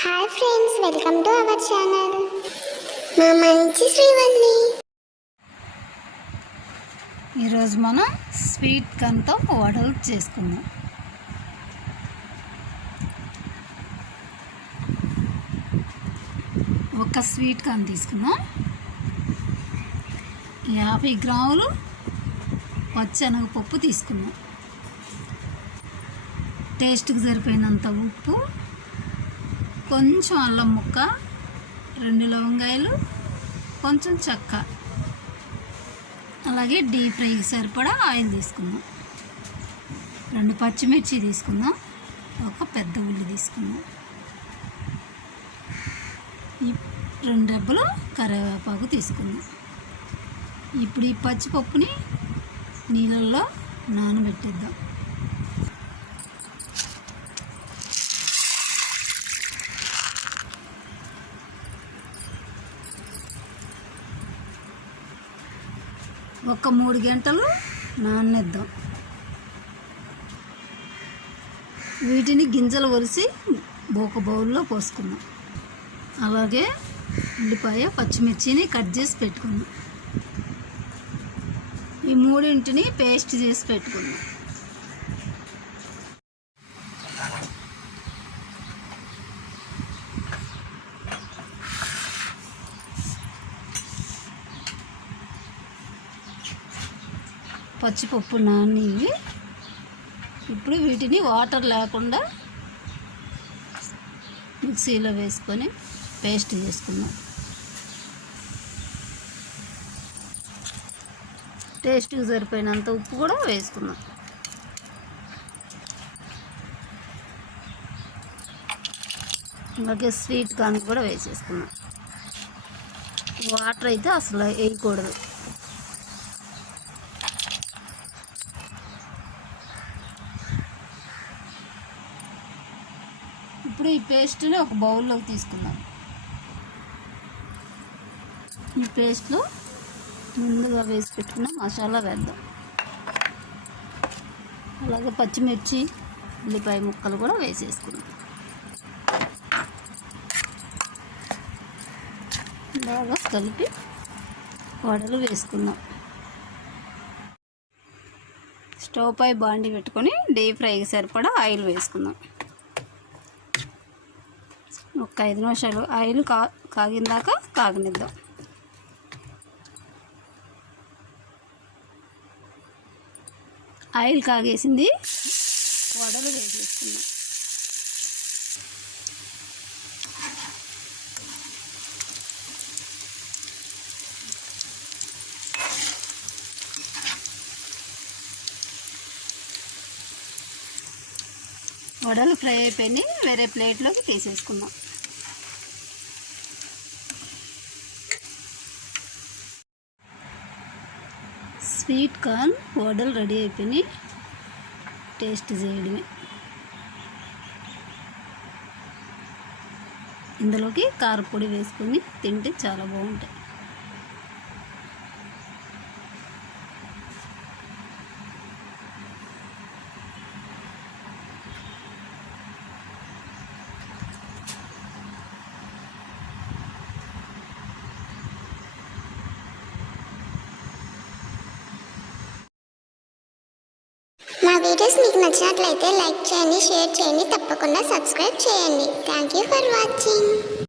Hi friends, welcome to our channel. మా మంచి శ్రీవల్లి. ఈరోజు మనం స్వీట్ కార్న్తో వడలు చేసుకుందాం. ఒక స్వీట్ కార్న్ తీసుకుందాం. 50 గ్రాములు పచ్చెనగపప్పు తీసుకుందాం. టేస్ట్కి సరిపోయినంత ఉప్పు, కొంచెం అల్లం ముక్క, 2 లవంగాయలు, కొంచెం చెక్క, అలాగే డీప్ ఫ్రైకి సరిపడా ఆయిల్ తీసుకుందాం. 2 పచ్చిమిర్చి తీసుకుందాం. ఒక పెద్ద ఉల్లి తీసుకుందాం. 2 రెబ్బలు కరివేపాకు తీసుకుందాం. ఇప్పుడు ఈ పచ్చిపప్పుని నీళ్ళల్లో నానబెట్టేద్దాం. ఒక 3 గంటలు నాననిద్దాం. వీటిని గింజలు ఒలిసి ఒక బౌల్లో పోసుకుందాం. అలాగే ఉల్లిపాయ, పచ్చిమిర్చిని కట్ చేసి పెట్టుకుందాం. ఈ మూడింటిని పేస్ట్ చేసి పెట్టుకుందాం. పచ్చిపప్పు నానివి. ఇప్పుడు వీటిని వాటర్ లేకుండా మిక్సీలో వేసుకొని పేస్ట్ చేసుకుందాం. టేస్ట్కి సరిపోయినంత ఉప్పు కూడా వేసుకుందాం. అలాగే స్వీట్ కార్న్ కూడా వేసేసుకుందాం. వాటర్ అయితే అసలు వేయకూడదు. ఇప్పుడు ఈ పేస్ట్ని ఒక బౌల్లోకి తీసుకుందాం. ఈ పేస్ట్లో ముందుగా వేసి పెట్టుకున్న మసాలా వేద్దాం. అలాగే పచ్చిమిర్చి, ఉల్లిపాయ ముక్కలు కూడా వేసేసుకుందాం. బాగా కలిపి వడలు వేసుకుందాం. స్టవ్ పై బాండి పెట్టుకొని డీప్ ఫ్రైకి సరిపడా ఆయిల్ వేసుకుందాం. ఒక 5 నిమిషాలు ఆయిల్ కాగిందాక కాగనిద్దాం. ఆయిల్ కాగేసింది. వడలు వేసేసుకుందాం. వడలు ఫ్రై అయిపోయి వేరే ప్లేట్లోకి తీసేసుకుందాం. స్వీట్ కార్న్ వడలు రెడీ అయిపోయి టేస్ట్ చేయడమే. ఇందులోకి కారపొడి వేసుకొని తింటే చాలా బాగుంటాయి. మా వీడియోస్ మీకు నచ్చినట్లయితే లైక్ చేయండి, షేర్ చేయండి, తప్పకుండా సబ్స్క్రైబ్ చేయండి. Thank you for watching.